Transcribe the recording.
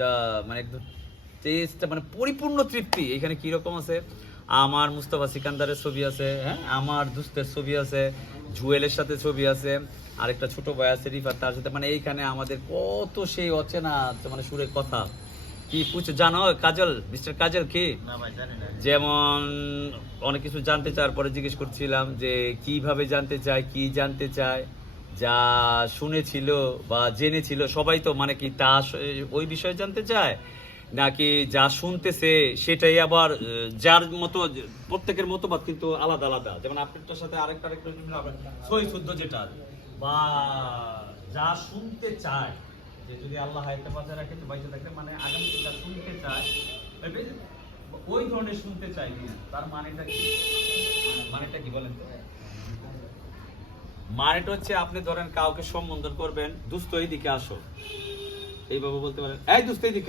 দা মানে একদম টেস্টটা মানে পরিপূর্ণ তৃপ্তি। এখানে কিরকম আছে, আমার মুস্তাফা সিকান্দারের ছবি আছে, হ্যাঁ, আমার দুস্তের ছবি আছে, জুয়েলের সাথে ছবি আছে, আরেকটা ছোট ভাই আছে রিফাত, তার সাথে মানে এইখানে আমাদের কত সেই অচেনা মানে সুরের কথা কি পুছো জানো কাজল, মিস্টার কাজল কি না ভাই জানি না। যেমন অনেক কিছু জানতে চাওয়ার পরে জিজ্ঞেস করছিলাম যে কিভাবে জানতে চায়, কি জানতে চায়, যা শুনেছিল বা জেনেছিল সবাই তো মানে কি তা ওই বিষয়ে জানতে চায়, নাকি যা শুনতেছে সেটাই আবার যার মতো প্রত্যেকের মতবাদ কিন্তু আলাদা আলাদা, যেমন আপনারটার সাথে আরেকটা সই শুদ্ধ যেটা বা যা শুনতে চায়, যে যদি আল্লাহ হায়াতে বাঁচায় রাখে তো বাইচে থাকলে মানে আগামী যা শুনতে চায় ওই ধরনের শুনতে চাই কিনা, তার মানেটা কি, মানেটা কি বলেন তো? মানেটা হচ্ছে আপনি ধরেন কাউকে সম্বোধন করবেন, দুস্থ এইদিকে আসো, এইভাবে বলতে পারেন, এই দুস্থ এইদিকে